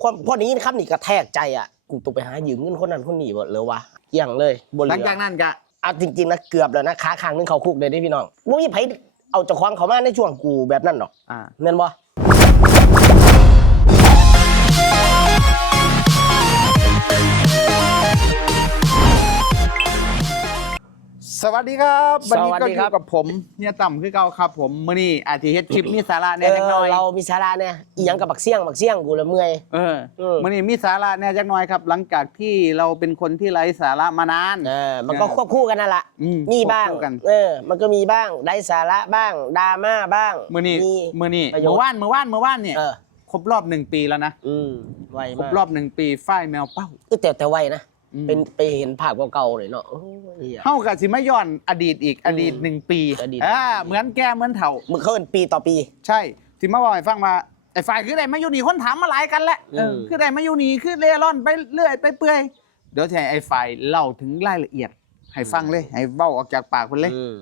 พอพอนี้ครับนี่กระแทกใจอะกูต้องไปหายืมเงินคนนั้นคนนี้บ่เหรอวะเกี่ยงเลยบ่เหหลืลังอจากนั้นก็เอาจริงๆนะเกือบแล้วนะขาข้างนึงเขาคุกเลยได้พี่น้องบ่มีไผเอาเจ้าของเขามาในช่วงกูแบบนั้นหรอกอ่า แม่นบ่ สวัสดีครับวันนี้ก็อยู่กับผมเฮียต่ำคือเก่าครับผมมื้อนี้อาจจะเฮ็ดคลิปมีสาระแหน่จักหน่อยเรามีสาระเนี่ยอีหยังกับบักเสี่ยงบักเสี่ยงกูละเมื่อยเออเออมื้อนี้มีสาระแหน่จักหน่อยครับ หลังจากที่เราเป็นคนที่ไร้สาระมานานเออมันก็ควบคู่กันนั่นแหละอืมมีบ้างควบคู่กันเออ มันก็มีบ้างได้สาระบ้างดราม่าบ้างมื้อนี้มีมื้อนี้ประโยชน์เมื่อวานเมื่อวานเมื่อวานเนี่ยเออครบรอบหนึ่งปีแล้วนะอืมไวครบมากรอบหนึ่งปีฝ้ายแมวเป้าเออแต่แต่ไวนะอืม เป็นไปเห็นภาพเก่าๆเลยเนาะโอ้ยเหี้ย เฮากับสิมาย้อนอดีตอีกอดีตหนึ่งปีอดีต อ่าเหมือนแกเหมือนเถ่า มึงเขาเอินปีต่อปี ใช่ที่มาบอกให้ฟังว่าไอ้ฝ่ายคือได้มาอยู่นี่คนถามมาหลายกันแหละอืมเออคือได้มาอยู่นี่คือเล่ร่อนไปเรื่อยไปเปื่อยเดี๋ยวจะให้ไอ้ฝ่ายเล่าถึงรายละเอียด ให้ฟังเลย ให้เบ้าออกจากปากคนเลย อืม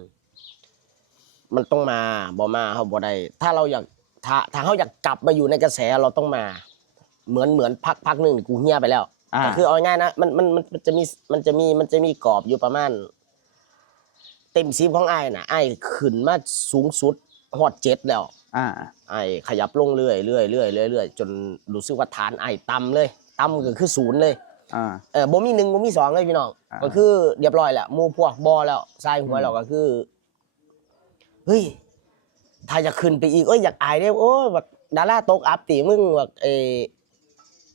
มันต้องมาบ่มาเขาบ่ได้ ถ้าเราอยากถ้าถ้าเขาอยากกลับมาอยู่ในกระแสเราต้องมา เหมือนเหมือนพักพักหนึ่งนี่กูเฮียไปแล้ว อ่าก็คือเอาง่ายๆนะมันมันมันมันจะมีมันจะมีมันจะมีกรอบอยู่ประมาณ เต็มซีฟของไอ้ายน่ะไอ้ายขึ้นมาสูงสุดฮอดเจ็ดแล้ว อ่า ไอ้ขยับลงเรื่อยเรื่อยเรื่อยเรื่อยเรื่อยจนรู้สึกว่าฐานไอ้ต่ำเลยต่ำก็คือศูนย์เลยอ่า เออบ่มีหนึ่งบ่มีสองเลยพี่น้องอ่า ก็คือเรียบร้อยแล้วหมู่พวกบอแล้วทรายหัวเราก็คือเฮ้ยถ้าอยากขึ้นไปอีกเอ้ยอยากอายได้โอ้ยแบบดาราตกอัพติมึงแบบเออ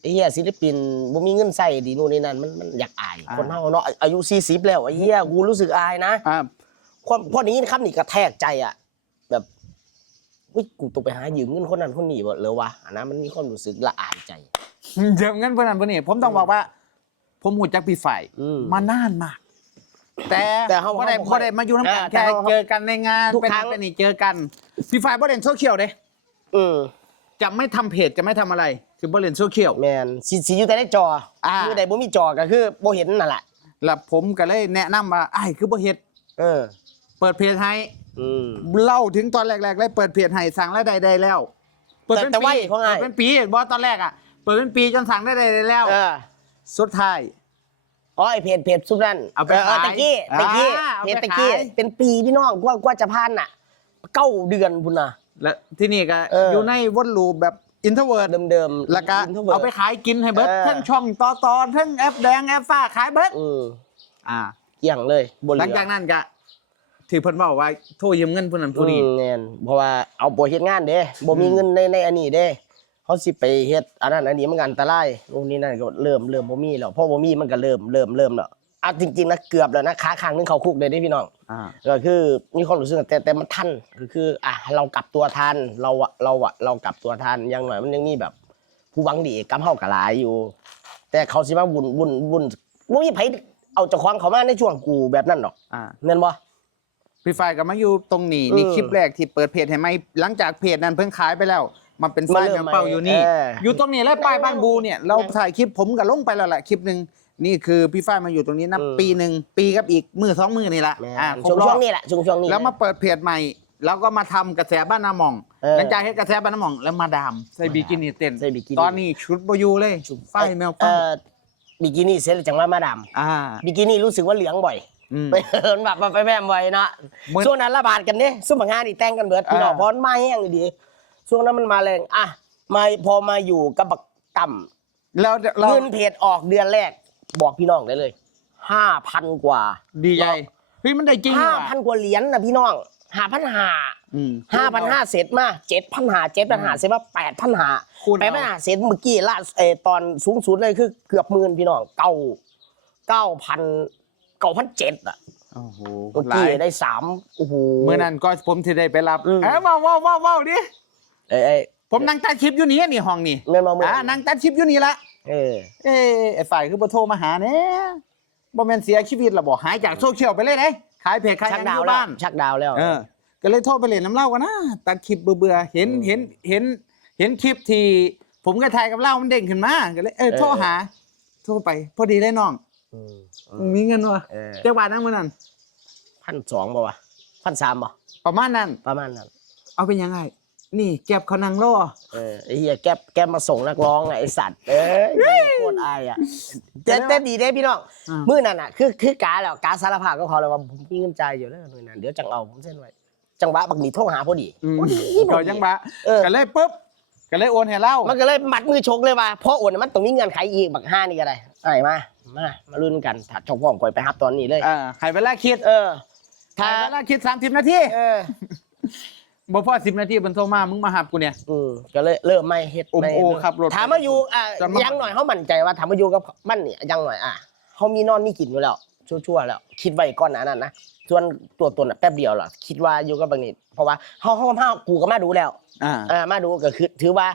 ไอ้เหี้ยศิลปินบ่มีเงินใส่ดีนู่นนี่นั่นมันมันอยากอายคนเฮาเนาะอายุ40แล้วไอ้เหี้ยกูรู้สึกอายนะอ่าความพอนี้ครับนี่กระแทกใจอะแบบเฮ้ยกูต้องไปหายืมเงินคนนั้นคนนี้บ่เหรอวะอันนั้นมันมีความรู้สึกละอายใจ เดี๋ยวงั้นเพื่อนนเพื่อนนี่ผมต้องบอกว่า ผมหูจักพี่ฝ่ายอืมมานานมาก แต่แต่เขาบ่ได้เขาบ่บ่ได้มาอยู่น้ำกันเออแต่แค่เขาเจอกันในงานทุกเป็นครั้ง เป็นนี่เจอกันพี่ฝ่ายบ่เล่นโซเชียลเด้อืมจะไม่ทำเพจจะไม่ทำอะไร คือบ่เล่นโซเชียลแมนสิสิอยู่แต่ในจออ่าอยู่แต่บ่มีจอก็คือบ่เห็นนั่นแหละแล้วผมก็เลยแนะนำว่าไอ้ายคือบ่เฮ็ดเออ เปิดเพจให้อืม เล่าถึงตอนแรกๆเลยเปิดเพจให้สั่งรายได้ได้แล้ว เปิดเป็นแต่ปีว่าของอ้ายเปิดเป็นปีบอสตอนแรกอะเปิดเป็นปีจนสั่งได้ได้แล้ว เออสุดท้าย อ๋อไอเพจเพจซุปนั่นเอาไปอขายตะกี้ตะกี้อ่าเอาเพไปจตะกี้ขาย เป็นปีพี่น้องกว่ากว่าจะผ่านน่ะเก้าเดือนพุ่นน่ะ แล้วที่นี่ก็เออออ ยู่ในวนลูปแบบ อินเทอร์เวิร์ดเดิมๆแล้วก็ introvert เอาไปขายกินให้เบิร์ดเออทั้งช่องต่อต่อทั้งแอปแดงแอปฟ้าขายเบิร์ดอืมอ่า เกี่ยงเลยบ่เหหลืลังจากนั้นก็ถือเพิ่นบอกว่าโทรยืมเงินผู้นั้นผู้นี้อืมแน่นเพราะว่าเอาบ่เฮ็ดงานเด้บ่มีอืมเงินในในอันนี้เด้เขาสิไปเฮ็ดอันนั้นอันนี้มันก็อันตรายนู่นนี่นั่นก็เริ่มเริ่มบ่มีแล้วพอบ่มีมันก็เริ่มเริ่มเริ่มแล้วอะจริงๆนะเกือบแล้วนะขาข้างนึงเขาคุกเลยเด้พี่น้องอ่า ก็คือมีความรู้สึกแต่แต่มันทันก็คือ อะเรากลับตัวทันเราอะเราอะเรากลับตัวทันอยังหน่อยมันยังมีแบบ ผู้หวังดีกำเฮากะหลายอยู่ แต่เขาสิมาบุญบุญบุญบ่มีไผเอาเจ้าของเขามาในช่วงกูแบบนั้นหรอกอ่า แม่นบ่ พี่ฝ่ายก็มาอยู่ตรงนี้นี่เออคลิปแรกที่เปิดเพจให้ไหมหลังจากเพจนั้นเพิ่งขายไปแล้ว มันเป็นไฟล์มาเริ่แมมวเป้าใหม่อยู่นี่ เอออ อยู่ตรงนี้แล้วป้ายบ้านบูเนี่ยเราถ่ายคลิปผมก็ลงไปแล้วแหละคลิปหนึ่ง นี่คือพี่ฝ้ายมาอยู่ตรงนี้นับเออปีหนึ่งปีกับอีกมือสองมือนี่แหละแม่นอ่าครช่วบงรอช่วบงนี้แหละช่วงช่วงนี้แล้วมาเปิดเพจใหม่แล้วก็มาทำกระแสบ้านนาหมองเออหลังจากให้กระแสบ้านนาหมองแล้วมาดามใส่บิกินี่เต้นใส่บิกินี่ตอนนี้ชุดบอยูเลยฝ้ายแมวเอ่เป้าอบิกินี่เสร็จแล้วจังว่ามาดามอ่าบิกินี่รู้สึกว่าเหลืองบ่อยอืมไปเหินแบบไปแม่มบ่อยเนาะเหมือนช่วงนั้นระบาดกันเด้ซุ่มบางงานนี่แต่งกันเบิดพี่น้องอ่าเพราะมันมาแห้งอยู่ดีช่วงนั้นมันมาแรงอะมาพอมาอยู่กับบักต่ำแล้วเราเงินเพจออกเดือนแรก บอกพี่น้องได้เลยห้าพันกว่าดีใจเฮ้ยมันได้จริงห้าว่ะพันกว่าเหรียญนะพี่น้องห้าพันห้าอืมห้าพันห้าเสร็จมาเจ็ดพันห้าเจ็ดพันห้าเสร็จมาแปดพันห้าคูณเอาแปดพันห้าเสร็จเมื่อกี้ล่าเออตอนสูงสุดเลยคือเกือบหมื่นพี่น้องเก้าเก้าพันเก้าพันเจ็ดอะโอ้โหเมื่อหลากี้ยได้สามโอ้โหเมื่อนั้นก็ผมที่ได้ไปรับอืมเอ้ยว้าวว้าวว้าวว้าวดิเอ้ยเอ้ยผมนั่งตัดคลิปอยู่นี่นี่ห้องนี่แม่นมาเมื่ออ่านั่งตัดคลิปอยู่นี่ละ เออ เอ้ยไอ้ฝ่ายคือบ่โทรมาหาเนี่ยบ่แม่นเสียชีวิตละบ่หายจากโซเชียลไปเลยเด้ขายเพจขายหชัยักงอดาวยู่แล้วบ้าน ชักดาวแล้ว เออ ก็เลยโทรไปเล่นน้ำเหล้ากันนะตัดคลิปเบื่อๆเห็นอืมเห็นเห็น เห็นคลิปที่ผมก็ถ่ายกับเหล้ามันเด้งขึ้นมาก็เลยเออเออ โทรหา โทรไป พอดีเลยน้องอืมมึงมีเงินวะเออจังหวะนั้นมื้อนั้นพันสองป่าวะพันสามป่ะประมาณนั้น ประมาณนั้นเอาเป็นยังไง นี่แก็บเขานั่งรอเออไอ้เหี้ยแกบแกบมาส่งนักร้องอะไอ้สัตว์เอ้ยโคตรอายอะแต่แต่ดีเด้พี่น้องอ่ามื้อนั้นอะคือคือกาแล้วกาสารภาพก็เขาเลยว่าผมมีเงินจ่ายอยู่แล้วมื้อนั้นเดี๋ยวจังเอาผมเส้นไว้จังหวะบักหนีโทรหาพอดีอืมพอดีพอเขาดีจังบะเออ ก็เลยปุ๊บก็เลยโอนให้เล่ามันก็เลยมัดมือชกเลยว่าเพราะโอนมันต้องมีเงื่อนไขอีกบักห้านี่ก็ได้ไอ้มามามาลุ้นกันถ้าชกพร้อมก่อยไปฮับตอนนี้เลย อ่าให้เวลาคิดเออให้ถ้าเวลาคิด30นาที เออ บ่พอ10นาทีเพิ่นโทรมามึงมาหับกูเนี่ย อืมก็เลยเริ่มไม่เฮ็ดโอ้โหไม่เฮ็ดขับรถถามมาอยู่อะจะมา ยังหน่อยเขามั่นใจว่าถามมาอยู่กับมันเนี่ยยังหน่อยอะเขามีนอนมีกินอยู่แล้วชั่วๆแล้ว คิดไว้ก่อนหนานั้นนะส่วนตัวตนอะแป๊บเดียวหรอกคิดว่าอยู่กับบางนิดเพราะว่าเขาเขาเขากูก็มาดูแล้วอ่า อ่ามาดูก็คือถือว่า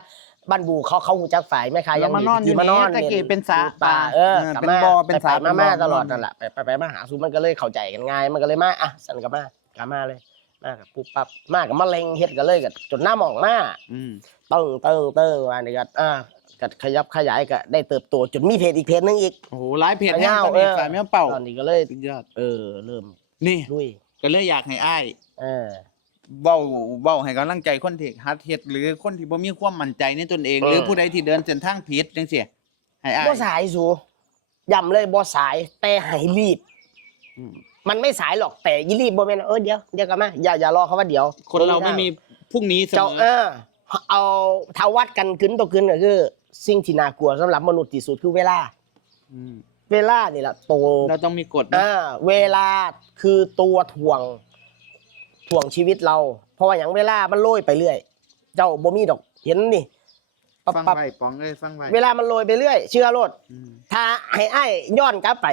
บ้านบูเขาเขาหูจักฝ่ายแม่ค้าแล้ยัวงมานอนอยู่มานอนนี่ตะกี้เป็นสระป่าเออเออกลับเป็นมาบ่อเป็นสระไปๆมาเป็นบ่อๆตลอดนั่นแหละไปไปไปมาหาซูมันก็เลยเข้าใจกันง่ายมันก็เลยมาอะสันกับมากลับมาเลย มากับปุ๊บปั๊บมากับมะเร็งเฮ็ดกันเลยกับจนหน้าหมองมาอืมเติ้งเติ้งเติ้งว่านี่ก็อ่าก็ขยับขยายก็ได้เติบโตจนมีเพจอีกเพจนึงอีก โอ้โหหลายเพจแน่ยาวตอนนี้เออสายแมวเป่าตอนนี้ก็เลย สุดยอดเออ เริ่มนี่ ลุยก็เลยอยากให้อ้ายเออ เว้าเว้าให้กำลังใจคนที่ฮัดเฮ็ดหรือคนที่บ่มีความมั่นใจในตนเอง เออ หรือผู้ใดที่เดินเส้นทางผิดจังซี่ให้อ้ายบ่สายสูย้ำเลยบ่สายแต่ให้รีบอืม มันไม่สายหรอกแต่ยีรีบบ่แม่นเออเดี๋ยวเดี๋ยวกลับมาอย่าอย่ารอเขาว่าเดี๋ยวคนเราไม่มีพรุ่งนี้เสมเจ้าอเออเอาทาวัดกันขึ้นต่อขึ้นก็คือ สิ่งที่น่ากลัวสำหรับมนุษย์ที่สุดคือเวลา มเวลานี่แหละโตเราต้องมีกฎนะอ่าเวลาคือตัวถ่วงถ่วงชีวิตเรา เพราะว่าอย่างเวลามันโรยไปเรื่อย เจ้าบ่มีดอกเห็นนี่ปั๊บฟังปั๊บไว้ปองเอ้ยฟังไว้เวลามันโรยไปเรื่อย เชื่อโลดอืมถ้าให้อ้ายย้อนกลับไป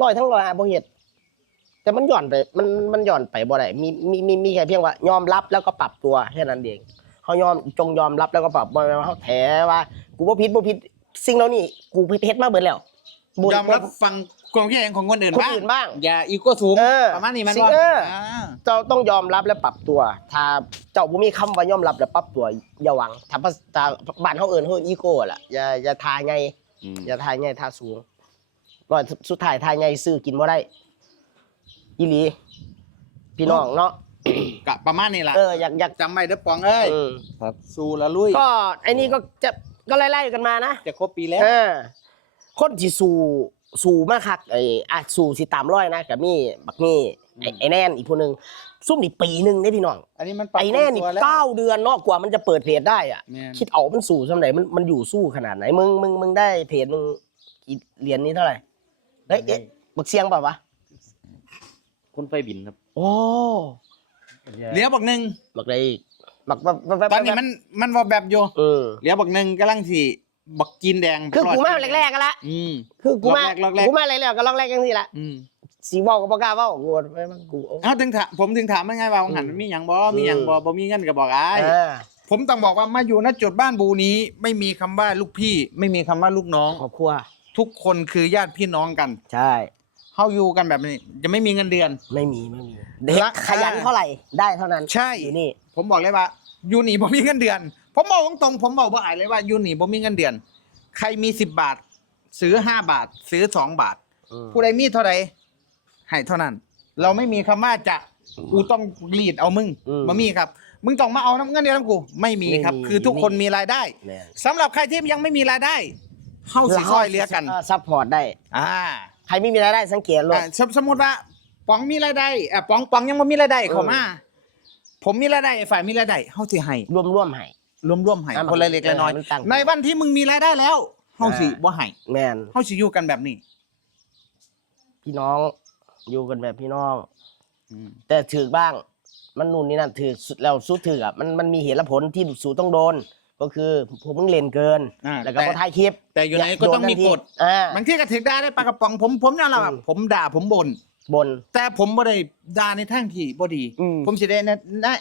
ร้อยทั้งร้อยอาบ่เฮ็ด แต่มันย้อนไป มันมันย้อนไปบ่ได้มีมีมีมีแค่เพียงว่ายอมรับแล้วก็ปรับตัวแค่นั้นเองเขายอมจงยอมรับแล้วก็ปรับบ่แม่นว่าเขาแถว่า กูบ่ผิดบ่ผิดสิ่งเหล่านี้กูเฮ็ดมาเบิดแล้วบ่ยอมรับฟังความคิดเห็นของคนอื่นคนบ้างอื่นบ้าง อย่าอีโก้สูงเออประมาณนี้มันสิว่าเอออ่า เจ้าต้องยอมรับและปรับตัว ถ้าเจ้าบ่มีคำว่ายอมรับและปรับตัวอย่าหวังถ้าภาษาบ้านเฮาเอิ้นเฮาอีโก้ล่ะอย่าอย่าทายไงอืมอย่าทายไงทาสูงก่อนสุดท้ายทายไงซื้อกินบ่ได้ อีหลีพี่น้องเนาะกะประมาณนี้ล่ะเอออยากอยากจำไว้เด้อปองเอ้ยเออสู้ละลุยก็ไอ้นี่ก็จะก็ไล่ๆกันมานะจะครบปีแล้วเออคนที่สู่สู่มากคักไอ้อะสู่สิตามร้อยนะกับมีบักนี่ไอ้ไอ้แน่นอีกคนนึงซุ่มนี่ปีหนึงได้พี่น้องอันนี้มันปรับไอ้แน่นี่ปรุงตัวแล้วเก้าเดือนเนาะกว่ามันจะเปิดเพจได้อะแม่นคิดเอามันสู่สำไหนมันมันอยู่สู้ขนาดไหนมึงมึงมึงได้เพจมึงกี่เหรียญนี้เท่าไหร่เฮ้ยเอ๊ะบักเสียงเปล่าวะ คุณไฟบินครับโอ้เหลือบักหนึ่งบักได้อีกบักบักบักบักตอนนี้มันมันว่าแบบอยู่เออเหลือบักหนึ่งกำลังที่บักกินแดงคือกูมารอดแรกๆกันละอืมคือกูมาล็อกแรกล็อกแรกกูมาแรกๆก็ล็อกแรกกันสิละอืมสีเว้าก็บ่กล้าเว้ากูไปมันกูโอ้เอ้าถึงถามผมถึงถามมันไงว่าของหันอืมมันมีหยังบ่มีหยังบ่อืมบ่มีเงินก็บอกอ้ายเออผมต้องบอกว่ามาอยู่ณจุดบ้านบูนี้ ไม่มีคำว่าลูกพี่ ไม่มีคำว่าลูกน้องครอบครัวทุกคนคือญาติพี่น้องกัน ใช่ เฮาอยู่กันแบบนี้ จะไม่มีเงินเดือน ไม่มีไม่มีเด็กรัก ขยันเท่าไหร่ได้เท่านั้นใช่ อยู่นี่ ผมบอกเลยว่ายูนี่ผมมีเงินเดือน ผมบอกตรงๆผมบอกว่าอายเลยว่ายูนี่ผมมีเงินเดือน ใครมีสิบบาท ซื้อห้าบาท ซื้อสองบาทผู้ใดมีเท่าไรให้เท่านั้น เราไม่มีคำว่าจะกูต้องรีดเอามึงอืมมามีครับ มึงต้องมาเอาน้ำเงินเดือนของกู ไม่มีครับ ไม่มีคือทุกคนมีรายได้แม่นสำหรับใครที่ยังไม่มีรายได้เข้าสิซอยเรือกัน ซัพพอร์ตได้ อ่าใค รไม่มีรายได้สังเกตเลยอ่าสมสมมติว่าป๋องมีรายได้อะป๋องป๋องยังไม่มีรายได้เข้ามาผมมีรายได้ฝ่ายมีรายได้เข้าสิให้ร่วมร่วมๆให้ร่วมๆให้อะคนละเล็กละน้อยเออมันตั้งในวันที่มึงมีรายได้แล้วเฮาสิอ่า บ่ให้แมนเฮาสิอยู่กันแบบนี้พี่น้องอยู่กันแบบพี่น้องแต่ถือบ้าง มันนู่นนี่นั่นถือสุดแล้วสุดถืออะมันมันมีเหตุและผลที่สูต้องโดน ก็คือผมมึงเล่นเกิน อ่าแล้วก็แต่ พอถ่ายคลิปแต่อยู่ไหนก็ต้องมีกฎอ่า บางทีก็ถึกด่าได้ปากกระป๋องผมผมยอมรับว่าอืม ผมด่าผมบ่นบน แต่ผมบ่ได้ด่าในทางที่บ่ดี อืม ผมสิได้แนะแนะ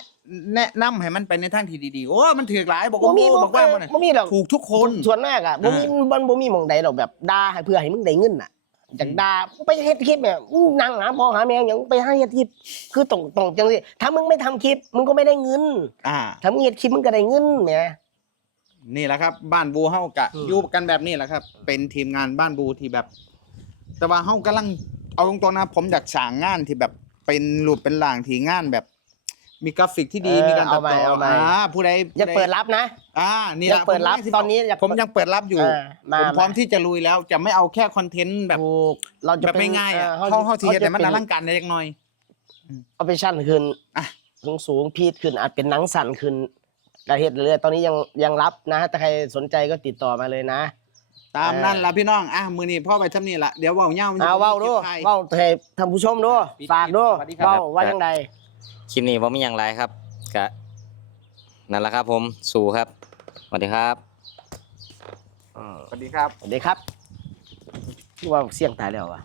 แนะนำให้มันไปในทางที่ดีๆโอ้มันถือหลายบอกบ่ว่ามีโอ้บ่บอกว่าบ่เนี่ยบ่มีดอกถูกทุกคน ส่วนมากอะบ่มีมันบ่มีหม่องใดดอกแบบด่าให้เพื่อให้มึงได้เงินน่ะจากด่าไปเฮ็ดคลิปเนี่ยอู้นั่งหาพ่อหาแม่หยังไปหาเฮ็ดคลิปคือตรงตรงจังซี่ถ้ามึงไม่ทำคลิปมึงก็ไม่ได้เงิน อ่า ถ้ามึงเฮ็ดคลิปมึงก็ได้เงินแหม นี่แหละครับ บ้านบูเฮากะอืม อยู่กันแบบนี้แหละครับ เป็นทีมงานบ้านบูที่แบบ แต่ว่าเฮากำลังเอาตรงๆนะผมอยากสร้างงานที่แบบเป็นรูปเป็นร่างที่งานแบบ มีกราฟิกที่ดีเออมีการตัดเอาใหม่ต่อเอาใหม่ อ่าผู้ใดอยากเปิดรับนะ อ่านี่อยากเปิดรับผมตอนนี้อยากผมยังเปิดรับอยู่เออมาผมพร้อมมาที่จะลุยแล้วจะไม่เอาแค่คอนเทนต์แบบถูกเราจะแบบเป็นง่ายๆอะออเขาเขาทีแต่มันจะอเป็ลังการในเล็กน้อย เอาไปชั่นขึ้นอะ สูงสูงพีดขึ้นอาจเป็นหนังสั่นขึ้น กระเฮ็ดเรื่อยๆตอนนี้ยังยังรับนะถ้าใครสนใจก็ติดต่อมาเลยนะ ตามเออนั่นละพี่น้องอะมือนี้พ่อไปทำนี่ละเดี๋ยวเว่าเงามันจะเอาเว้าดูก็บไทยเว้าให้ท่านผู้ชมดูปิดฝากดูสวัสดีครับเว้าว่าจังใดคลิปนี้ผมมีอย่างไรครับกะนั่นแหละครับผมสู่ครับสวัสดีครับสวัสดีครับ สวัสดีครับที่ว่าเสี่ยงตายแล้ววะ